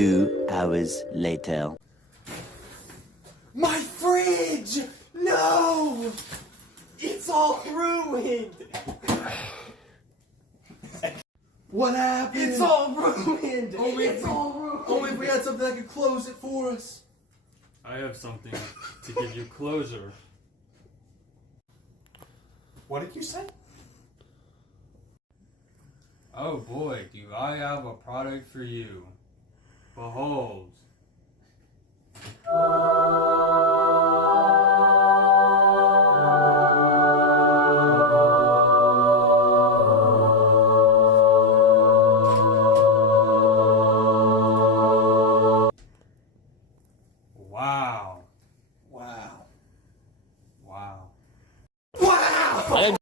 2 hours later. My fridge! No! It's all ruined! What happened? It's all ruined! Only Only if we had something that could close it for us. I have something to give you closure. What did you say? Oh boy, do I have a product for you. Behold. Wow. Wow. Wow. Wow!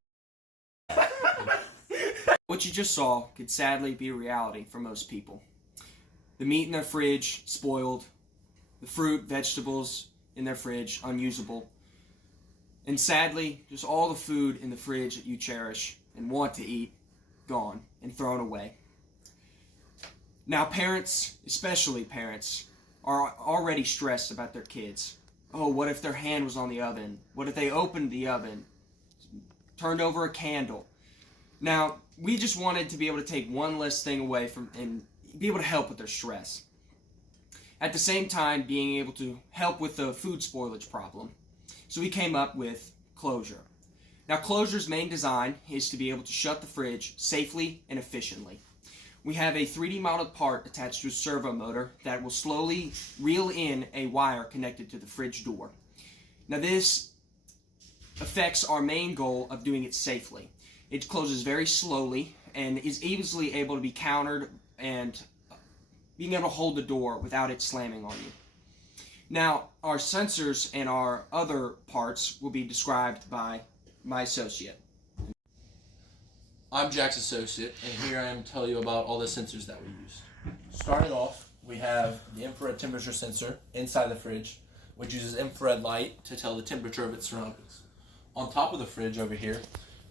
What you just saw could sadly be a reality for most people. The meat in their fridge, spoiled. The fruit, vegetables in their fridge, unusable. And sadly, just all the food in the fridge that you cherish and want to eat, gone and thrown away. Now parents, especially parents, are already stressed about their kids. Oh, what if their hand was on the oven? What if they opened the oven, turned over a candle? Now, we just wanted to be able to take one less thing away from and be able to help with their stress. At the same time, being able to help with the food spoilage problem. So we came up with CloseSure. Now, CloseSure's main design is to be able to shut the fridge safely and efficiently. We have a 3D modeled part attached to a servo motor that will slowly reel in a wire connected to the fridge door. Now, this affects our main goal of doing it safely. It closes very slowly and is easily able to be countered and being able to hold the door without it slamming on you. Now, our sensors and our other parts will be described by my associate. I'm Jack's associate, and here I am to tell you about all the sensors that we use. Starting off, we have the infrared temperature sensor inside the fridge, which uses infrared light to tell the temperature of its surroundings. On top of the fridge over here,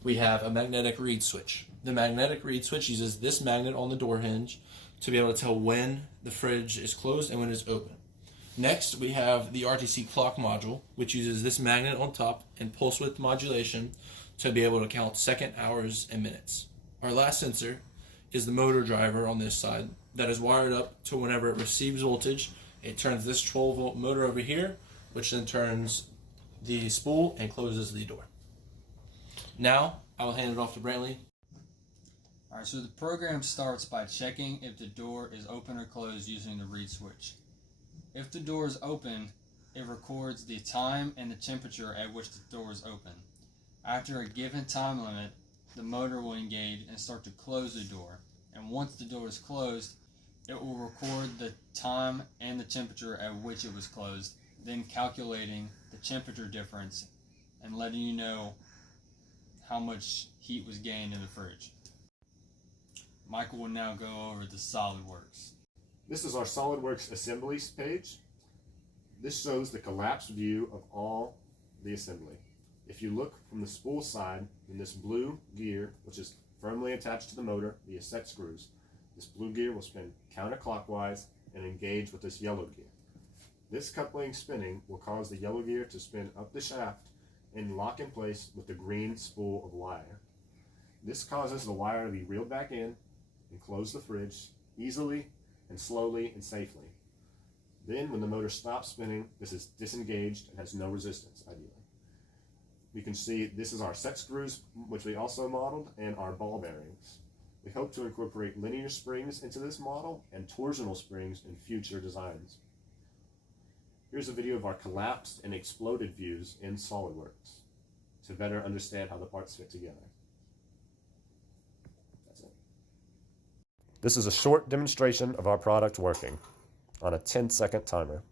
we have a magnetic reed switch. The magnetic reed switch uses this magnet on the door hinge to be able to tell when the fridge is closed and when it's open. Next, we have the RTC clock module, which uses this magnet on top and pulse width modulation to be able to count second, hours, and minutes. Our last sensor is the motor driver on this side that is wired up to whenever it receives voltage, it turns this 12-volt motor over here, which then turns the spool and closes the door. Now, I will hand it off to Brantley. Alright, so the program starts by checking if the door is open or closed using the reed switch. If the door is open, it records the time and the temperature at which the door is open. After a given time limit, the motor will engage and start to close the door. And once the door is closed, it will record the time and the temperature at which it was closed, then calculating the temperature difference and letting you know how much heat was gained in the fridge. Michael will now go over the SolidWorks. This is our SolidWorks assemblies page. This shows the collapsed view of all the assembly. If you look from the spool side, in this blue gear, which is firmly attached to the motor via set screws, this blue gear will spin counterclockwise and engage with this yellow gear. This coupling spinning will cause the yellow gear to spin up the shaft and lock in place with the green spool of wire. This causes the wire to be reeled back in and close the fridge easily and slowly and safely. Then when the motor stops spinning, this is disengaged and has no resistance, ideally. You can see this is our set screws, which we also modeled, and our ball bearings. We hope to incorporate linear springs into this model and torsional springs in future designs. Here's a video of our collapsed and exploded views in SolidWorks to better understand how the parts fit together. That's it. This is a short demonstration of our product working on a 10-second timer.